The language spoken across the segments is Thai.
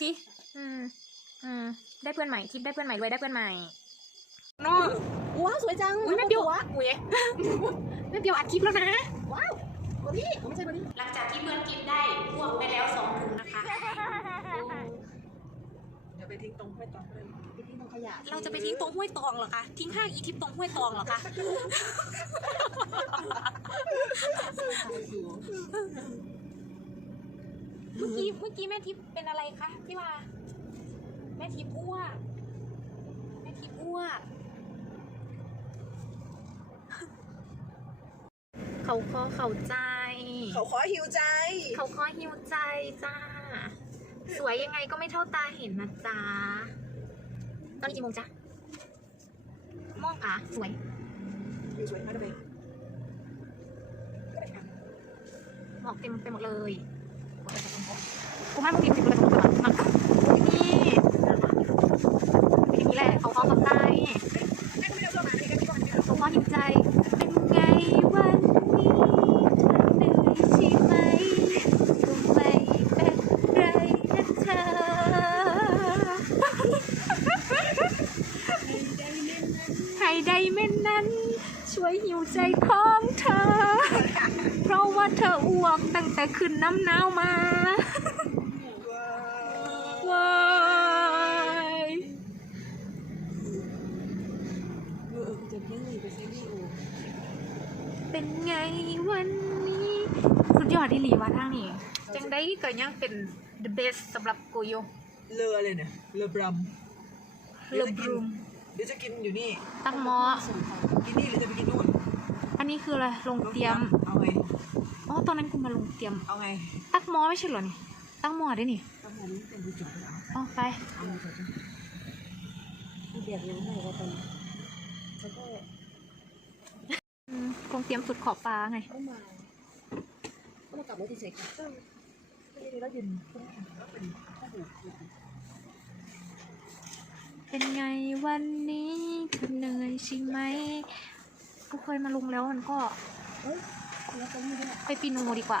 สิอืม อืม ได้เพื่อนใหม่ทิปได้เพื่อนใหม่รวยได้เพื่อนใหม่เนาะว้าวสวยจังอุ้ยแม่เดียววะอุ้ยแม่เดียวอัดคลิปแล้วนะ ว้าวบอดี้ไม่ใช่บอดี้หลังจากที่เพื่อนกิฟได้พวกไปแล้วสองถุงนะคะเดี๋ยวไปทิ้งตรงห้วยตองเลยไปทิ้งตรงขยะเราจะไปทิ้งตรงห้วยตองเหรอคะ ทิ้งห้างอีทิปตรงห้วยตองเหรอคะเมื่อ กี้เมื่อกี้แม่ทิพย์เป็นอะไรคะพี่ว่าแม่ทิพย์อ้วกแม่ทิพย์อ้วกเขาคอเขาใจ เขาขอหิวใจ เขาคอหิวใจจ้า สวยยังไงก็ไม่เท่าตาเห็นนะจ๊ะตอนนี้กี่โมงจ๊ะมองอะสวยหิวสวยมากเลยหมอกเต็มไปหมดเลย กูมามึงดิบสิบเลยตรงตัวมันนี่เป็นอย่างนี้แหละเขาคอกับใจ แม่ก็ไม่ได้เอามาให้กันที่ก่อนเนี่ย เขาคอหิวใจ เป็นไงวันนี้เหนื่อยใช่ไหมก็ไม่เป็นไรนะเธอ ให้ได้เม่นนั้น ช่วยหิวใจของเธอ เพราะ ว่าเธออ้วกตั้งแต่ขึ้นน้ำหนาวมาว้าวว้ายเออคุณจะพี่ไปซีรีส์อูเป็นไงวันนี้ สุดยอดที่หลีวะทางนี้ จังได้ก็ยังเป็น the best สำหรับกูอยู่เลอเลยเนี่ยเลอบรัมเลบรูมเดี๋ยวจะกินอยู่นี่ ตั้งหมอกินนี่หรือจะไปกินนู่นอันนี้ คืออะไรลงเตรียม เอาไง อ๋อ ตอนนั้นกูมาลงเตรียม เอาไง ตั้งหมอไม่ใช่เหรอนี่ ตั้งหมอได้นี่ต้องมานี้เป็นผู้จบแล้วอ๋อไปเอาเลยจ้ะที่เบียดยังไงวะตอนแล้วก็อืมลงเตรียมสุดขอบฟ้าไงเข้ามาก็มากลับรถที่เช็คค่ะซึ่งไม่ได้แล้วยืนก็เป็นข้อหูเป็นไงวันนี้เธอเหนื่อยใช่ไหม กูเคยมาลงแล้วมันก็เฮ้ยแล้วก็ไม่ได้ไปปีโนดีกว่า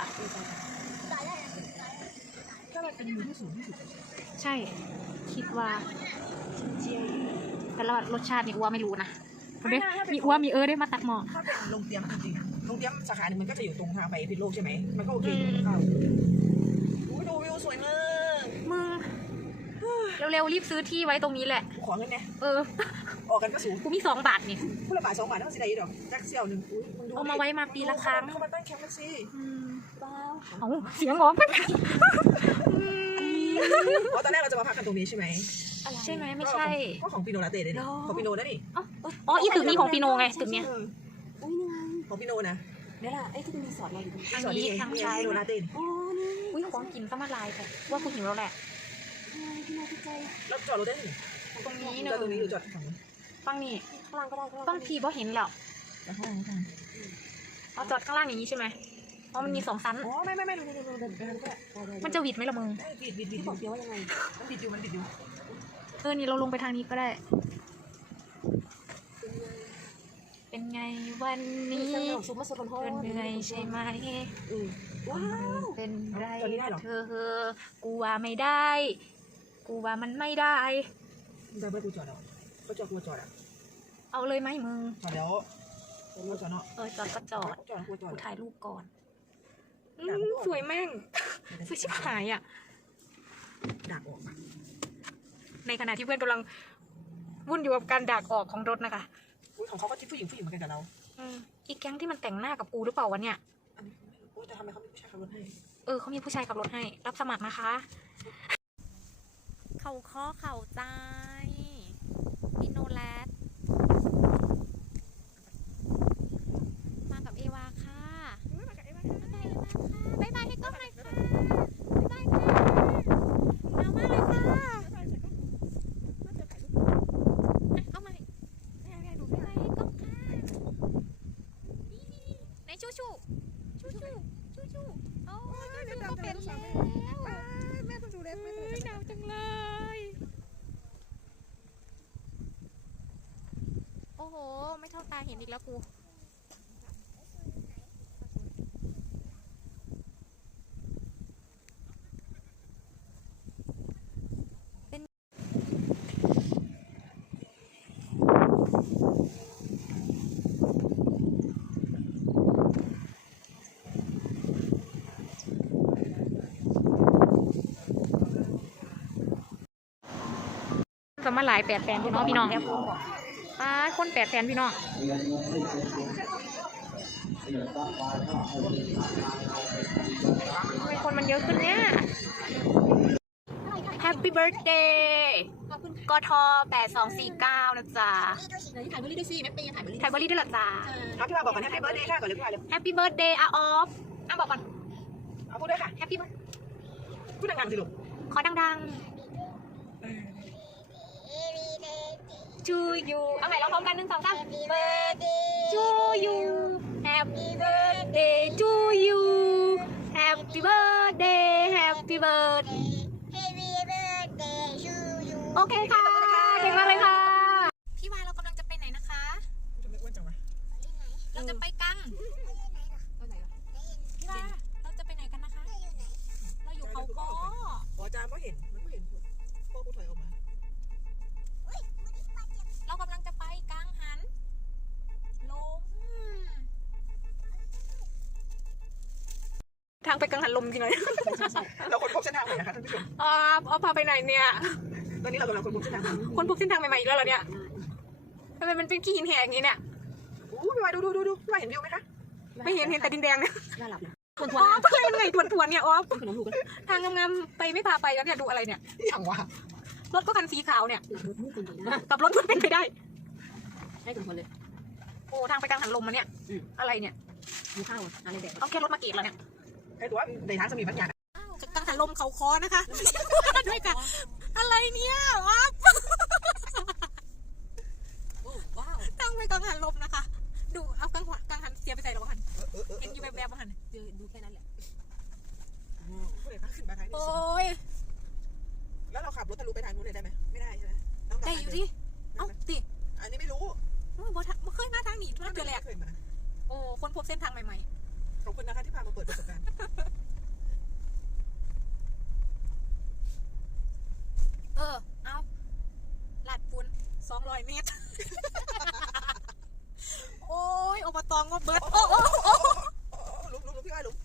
ถ้าเราเป็นมือที่สูงที่สุดใช่ คิดว่าเจียแต่ละรสชาตินี่อ้วไม่รู้นะเด้มีอ้วมีเออได้มาตัดหมอถ้าเป็นโรงเตรียมจริงๆโรงเตรียมสาขาหนึ่งมันก็จะอยู่ตรงทางไปพิษโลกใช่ไหมมันก็โอเคอยู่เข้าอุ้ยดูวิวสวยมากมึง เร็วๆรีบซื้อที่ไว้ตรงนี้แหละ กูขอเงินไงเออ ออกกันก็สูงกูมีสองบาทนี่ ผู้ละบาทสองบาทนั่นมันสิได้อีดอกจักเสี่ยวหนึ่งอุ้ยมึงดูเอามาไว้มาปีละครั้ง เข้ามาตั้งแคมป์กันสิอืมว้าวเอาเสียงร้องกันอืมอ๋อตอนแรกเราจะมาพักกันตรงนี้ใช่ไหมใช่ไหมไม่ใช่ ก็ของปิโนลาเต้เลยนี่ของปิโนนะนี่อ๋ออ๋ออีตึกนี้ของปีโนไงตึกเนี้ยอุ้ยนี่ไงของปิโนนะเนี่ยแหละไอ้ที่เป็นรีสอร์ทเราอยู่ตรงนี้ทางนี้ทางซ้ายปิโนลาเต้อ๋อนี่อุ้ยของกินก็มาลายแต่ว่ากูหิวแล้วแหละไงพี่นาพี่ใจ แล้วจอดรถได้ที่ตรงนี้จเนอดตรงนี้หรืออะจอดฝั่งนี้ฟังนี่ข้างล่างก็ได้ข้างล่างต้องทีบ่เห็นแล้วจอดข้างล่างข้างล่างเอาจอดข้างล่างอย่างนี้ใช่ไหมเพราะมันมีสองชั้นอ๋อไม่ไม่ไม่ดูดูดูดูดูดูมันจะหวิดไหมล่ะมึงบิดบิดบิดที่บอกเดียวว่ายังไงมันบิดอยู่มันบิดอยู่เออนี่เราลงไปทางนี้ก็ได้ เป็นไงวันนี้เส้นขนมซุปมาสดร้อนเธอเหนื่อยใช่ไหมอืมว้าวเป็นไรเธอกูว่าไม่ได้ กูว่ามันไม่ได้ ได้ไม่กูจอดแล้วก็จอดกูจอดอะเอาเลยไหมมึงจอดแล้วกูจอดเนาะเออจอดก็จอดจอดกูจอดกูถ่ายรูปก่อนอืมสวยแม่งสวยชิบหายอะดักออกในขณะที่เพื่อนกำลังวุ่นอยู่กับการดักออกของรถนะคะอุ้ยของเขาก็ที่ผู้หญิงผู้หญิงเหมือนกันกับเราอืมอีกแก๊งที่มันแต่งหน้ากับกูหรือเปล่าวะเนี่ยอันนี้อุ้ยแต่ทำไมเขามีผู้ชายขับรถให้ เออเขามีผู้ชายขับรถให้ รับสมัครนะคะ เขาข้อเข่าใจพิโนแลดมากับเอวาค่ะบ๊ายบายเอวาค่ะบ๊ายบายให้กล้องหน่อยค่ะบ๊ายบายค่ะหนาวมากเลยค่ะอะเอามาบ๊ายบายให้กล้องค่ะนี่ๆไหนชูชูชูชูชูชูโอ้ยชูชูก็เป็นแล้วแม่ต้องดูแลแม่เฮ้ยหนาวจังเลย ไม่เท่าตาเห็นอีกแล้วกูสมาหลายแปดแปลงพี่น้องพี่น้อง ป้าดคนแปดแสนพี่น้องทำไมคนมันเยอะขึ้นเนี่ย Happy Birthday กท8249 นะจ๊ะไหนถ่ายบริด้วยสิแม่เป้ยังถ่ายบริถ่ายบอลลี่ด้วยเหรอจ๊ะเอาพี่ว่าบอกกันให้เบิร์ดเดย์ค่ะก่อนเลยพี่ว่าเลย Happy Birthday อาออฟอะบอกก่อน เอาพูดด้วยค่ะ Happy Birthday พูดดังๆสิลูก ขอดังๆ to you เอาใหม่เราพร้อมกันหนึ่งสองสาม to you Happy birthday to you Happy birthday Happy birthday โอเคค่ะเก่งมากเลยค่ะ พี่วาเรากำลังจะไปไหนนะคะทำไมอ้วนจังวะเราจะไปกังพี่วาเราจะไปไหนกันนะคะ เราอยู่เขาคออ๋อจ้าก็เห็นมันก็เห็นพ่อกูถอยออกมา เรากำลังจะไปกังหันลม ทาง ไปกังหันลมจริงเลยเราคนพบเส้นทางใหม่นะคะท่านผู้ชมอ๋อเอาพาไปไหนเนี่ย ตอนนี้เรากำลังคนพบเส้นทางใหม่คนพบเส้นทางใหม่ๆอีกแล้วเหรอเนี่ยทำไมมันเป็นขี้หินแหกอย่างนี้เนี่ยอู้พี่ว่าดูดูดูดูพี่ว่าเห็นวิวไหมคะไม่เห็นเห็นแต่ดินแดงเนี่ยน่าหลับนะอ๋อเพื่อนไงทวนทวนๆเนี่ยอ๋อขนมลูกกันทางงามๆไปไม่พาไปแล้วเนี่ยดูอะไรเนี่ยอย่างวะรถก็คันสีขาวเนี่ยหลับรถไม่เป็นไรนะกับรถมันเป็นไปได้ให้ทุกคนเลยโอ้ทางไปกังหันลมมาเนี่ยอืมอะไรเนี่ยมีข้าวอะอะไรแบบเอาแค่รถมาเกตแล้วเนี่ย ไอ้ตัวในทางจะมีบางอย่ากังหันลมเขาคอนะคะด้วยกันอะไรเนี่ยว้าว ว้าว ตั้งไปกังหันลมนะคะ ดูเอากังหันกังหันเสียไปใส่แล้วหันเห็นอยู่แบบแบบๆหัน เจอดูแค่นั้นแหละ ผู้ใดพาขึ้นมาทางนี้ โอ้ย แล้วเราขับรถทะลุไปทางนู้นเลยได้ไหมไม่ได้ใช่ไหมต้องกลับ ได้อยู่ที่เอ้าติ อันนี้ไม่รู้ โอ้ยบ่ทันบ่เคยมาทางนี้ทุกเดือนแรก เคยมา โอ้คนพบเส้นทางใหม่ ขอบคุณนะคะที่พามาเปิดประสบการณ์ ๆ เออ เอาลาดปูนสองร้อย เมตร โอ้ยอบตองว่าเบิร์ดโอ้โอ้โอ้โอ้ลุกลุกลุกพี่ว่าลุก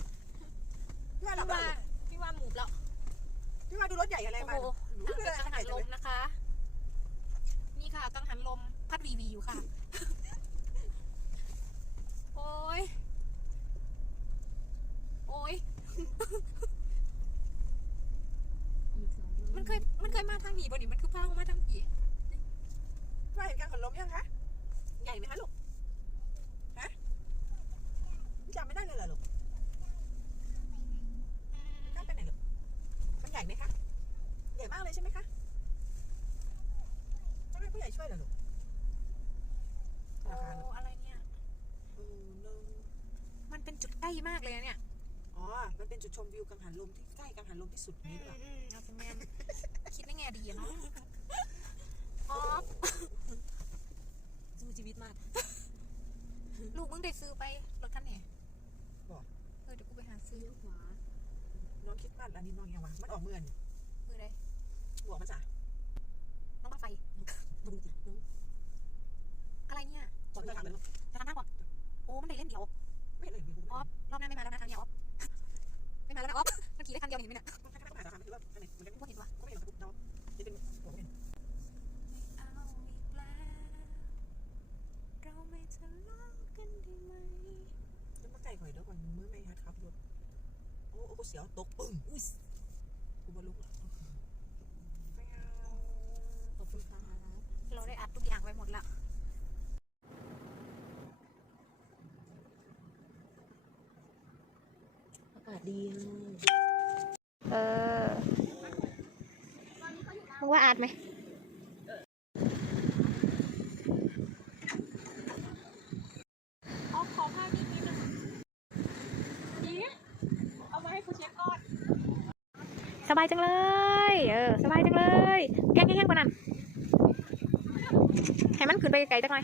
พี่ว่าหลัพี่ว่าพี่ว่าหมูบแล้วพี่ว่าดูรถใหญ่อะไรโอ้มาโหรู้ทางเป็นกังหันลมนะคะ นี่ค่ะกังหันลมพัดวีวีอยู่ค่ะ โอ้ย โอ้ย มันเคยมันเคยมาทางนี้บ่นี่มันคือพามาทางผี พี่ว่าเห็นการขนลมยังคะ ใหญ่ไหมคะลูก ฮะจำไม่ได้เลยเหรอลูกกล้าไปไหนลูก มันใหญ่ไหมคะ ใหญ่มากเลยใช่ไหมคะ ต้องให้ผู้ใหญ่ช่วยเหรอลูกธโอ้นาคารลูกอะไรเนี่ยเออหนึ่งมันเป็นจุดใกล้มากเลยนะเนี่ย อ๋อ มันเป็นจุดชมวิวกังหันลมที่ใกล้กังหันลมที่สุดอืนี้มหรือเปล่าอืมเอาเป็นแมนคิดได้ไงดีอะเนาะอ๋อสู้ ชีวิตมาก ลูกมึงได้ซื้อไปรถคันไหนเออเดี๋ยวกูไปหาซื้อเลี้ยวขวาน้องคิดว่าอันนี้น้องยังวะมันออกเมื่อนมือใดหัวมันจ้ะน้องมาไฟบึงติดน้องอะไรเนี่ยตอนจะทำเลยลูกจะทำหน้าก่อนโอ้มันได้เล่นเดียวไม่เห็นเลยมีออฟรอบหน้าไม่มาแล้วนะทางเนี้ยอ หอยแล้วก่อนมือไม่ฮัดครับรถโอ้โอ้กูเสียวตกปึ้งอุ้ยกูบอลุกแล้วไม่เอาขอบคุณค่ะเราได้อัดทุกอย่างไว้หมดละอากาศดีอะเออมึงว่าอาร์ตไหม ออฟขอผ้านิดนิดนึงดีเอามาให้กูเช็ดก่อน ส บายจังเลย เออ สบายจังเลย แก้งแห้งกว่านั้นให้มันขึ้นไปไกลจังหน่อย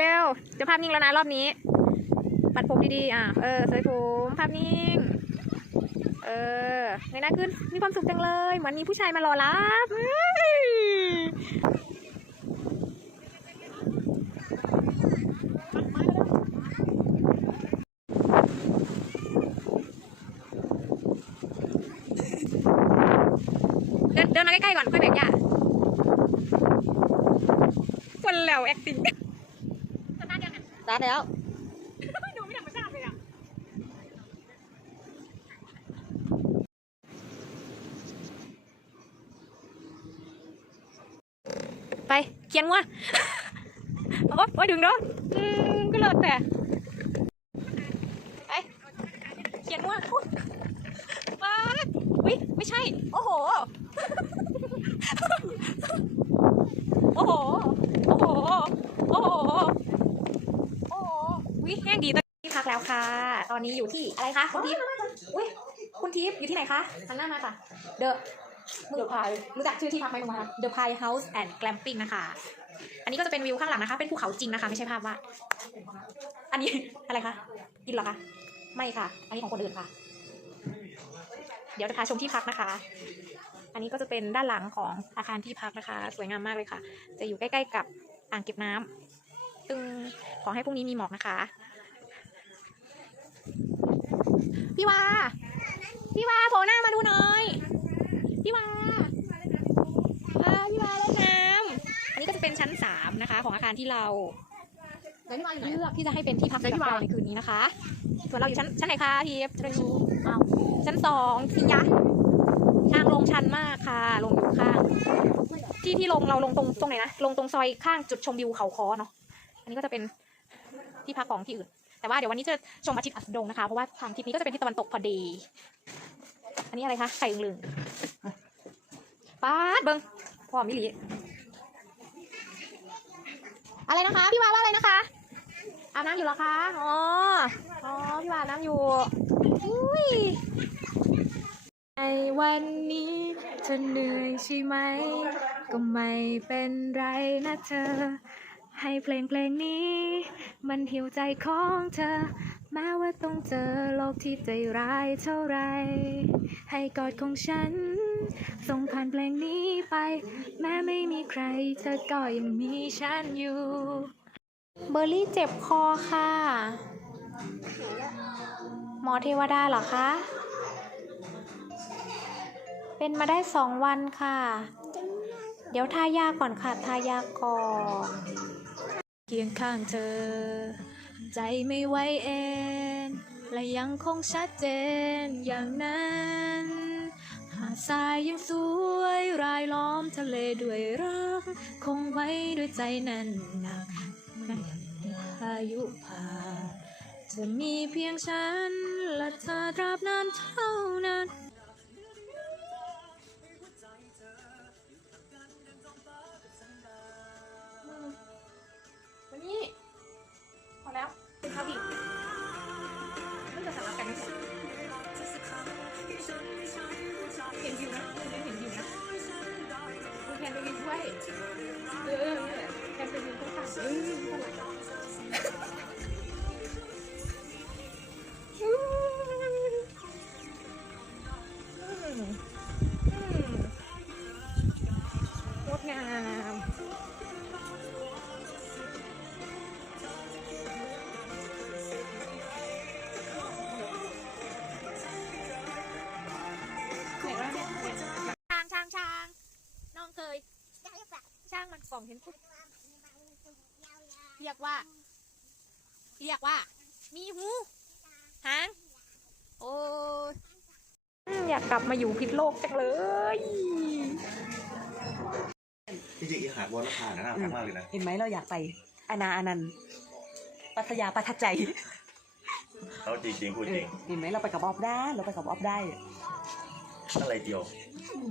เร็วๆจะภาพนิ่งแล้วนะรอบนี้ ปัดผมดีๆ อะ เออสวยผมภาพนิ่ง เออเงยหน้าขึ้น มีความสุขจังเลย เหมือนมีผู้ชายมารอรับอื้อเดินเดินมาใกล้ๆก่อนค่อยแบ่งหญ้า แล้ว acting ส ตาร์ทยังไงสตาร์ทแล้วดูไม่ธรรมชาติเลยอะไปเขียนว่าโอ๊ยโอ๊ยดึงเด้ออืมก็เลิศแต่ไปเขียนว่าอุ๊ยว้าอุ้ยไม่ใช่ โอ้โห โอ้โหโอ้โห โอ้โห โอ้โหวิแห้งดีตอนนี้พักแล้วค่ะ ต อนนี้อยู่ที่อะไรคะคุณทิพย์อุ้ยคุณทิพย์อยู่ที่ไหนคะทางหน้ามาค่ะ เดอะเดอพายรู้จักชื่อที่พักไหมคุณคะ The Pie House and Glamping นะคะ อันนี้ก็จะเป็นวิวข้างหลังนะคะ เป็นภูเขาจริงนะคะ ไม่ใช่ภาพวาดอันนี้อะไรคะอินเหรอคะ ไม่ค่ะ อันนี้ของคนอื่นค่ะ เดี๋ยวจะพาชมที่พักนะคะ อันนี้ก็จะเป็นด้านหลังของอาคารที่พักนะคะ สวยงามมากเลยค่ะ จะอยู่ใกล้ ๆ กับอ่างเก็บน้ำซึ่งขอให้พรุ่งนี้มีหมอกนะคะ พี่วาพี่วาโผล่หน้ามาดูหน่อย พี่วาอ่าพี่วาเล่นน้ำอันนี้ก็จะเป็นชั้นสามนะคะ ของอาคารที่เราไหนพี่วาอยู่ไหนเลือกที่จะให้เป็นที่พักสำหรับเราในคืนนี้นะคะ ส่วนเราอยู่ชั้นชั้นไหนคะทีฟจะได้รู้อ้าวชั้นสองที่ยะทางลงชันมากค่ะ ลงอยู่ข้าง ที่ที่ลงเราลงตรงตรงไหนนะ ลงตรงซอยข้างจุดชมวิวเขาคอเนาะ อันนี้ก็จะเป็นที่พักของที่อื่น แต่ว่าเดี๋ยววันนี้จะชมอาทิตย์อัสดงนะคะ เพราะว่าทางทิศนี้ก็จะเป็นทิศตะวันตกพอดี อันนี้อะไรคะไข่อึ่งลึงป้าดเบิงพร้อมมิลีอะไรนะคะ พี่วาว่าอะไรนะคะอาบน้ำอยู่หรอคะอ๋ออ๋อพี่วาอาบน้ำอยู่อุ้ยในวันนี้เธอเหนื่อยใช่ไหม ก็ไม่เป็นไรนะเธอ ให้เพลงเพลงนี้ มันหิวใจของเธอ แม้ว่าต้องเจอโลกที่ใจร้ายเท่าไร ให้กอดของฉัน ส่งผ่านเพลงนี้ไป แม้ไม่มีใคร เธอก็ยังมีฉันอยู่ เบอร์รี่เจ็บคอค่ะ หมอเทวดาเหรอคะ เป็นมาได้สองวันค่ะ เดี๋ยวทายาก่อนค่ะ ทายาก่อน เคียงข้างเธอ ใจไม่ไหวเองและยังคงชัดเจนอย่างนั้น หาดทรายยังสวยรายล้อมทะเลด้วยรัก คงไว้ด้วยใจแน่นหนักไม่พายุผ่านจะมีเพียงฉันและเธอตราบนานเท่านั้น นี้พอแล้วเป็นข้าวดิบไม่จะสลับกันไม่ใช่เห็นวิวนะเห็นวิวนะคุณแคนไปกินด้วยเออแคนไปวิวข้างๆเออข้างหลังอื ว่า เรียกว่า มีหู หาง โอ้ยอืมอยากกลับมาอยู่พิษโลกจังเลย จริงๆอีหาดวอลผ่านนะน่ารักมากเลยนะ เห็นไหมเราอยากไปอานาอานันต์ปัทยาประทับใจ เขาจริงๆพูดเอจอริง เห็นไหมเราไปกับออฟได้ เราไปกับออฟได้อะไรเดียว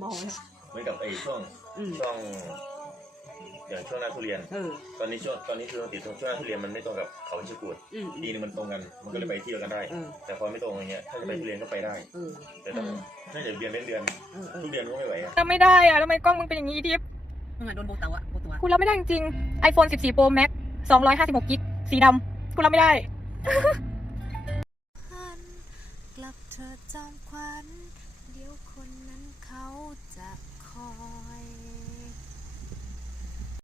มองเลยเหมือนกับไอ้ช่วงอืม ช่วง อย่างช่วงหน้าทุเรียน เออ ตอนนี้ช่วงตอนนี้คือติดช่วงหน้าทุเรียนมันไม่ตรงกับเขาชิกูดอืม ปีนึงมันตรงกัน มันก็เลยไปเที่ยวกันได้ เออ แต่พอไม่ตรงอย่างเงี้ย ถ้าจะไปทุเรียนก็ไปได้ เออ แต่ต้องน่าจะเดือนเว้นเดือน เออ เออทุกเดือนก็ไม่ไหวอะก็ไม่ได้อะทำไมกล้องมึงเป็นอย่างนี้ทิพมึงอะโดนโบเตาอะโบตัวคุณรับไม่ได้จริงๆ iPhone 14 Pro Max 256กิกสีดำคุณรับไม่ได้หันกลับเธอจอมขวัญ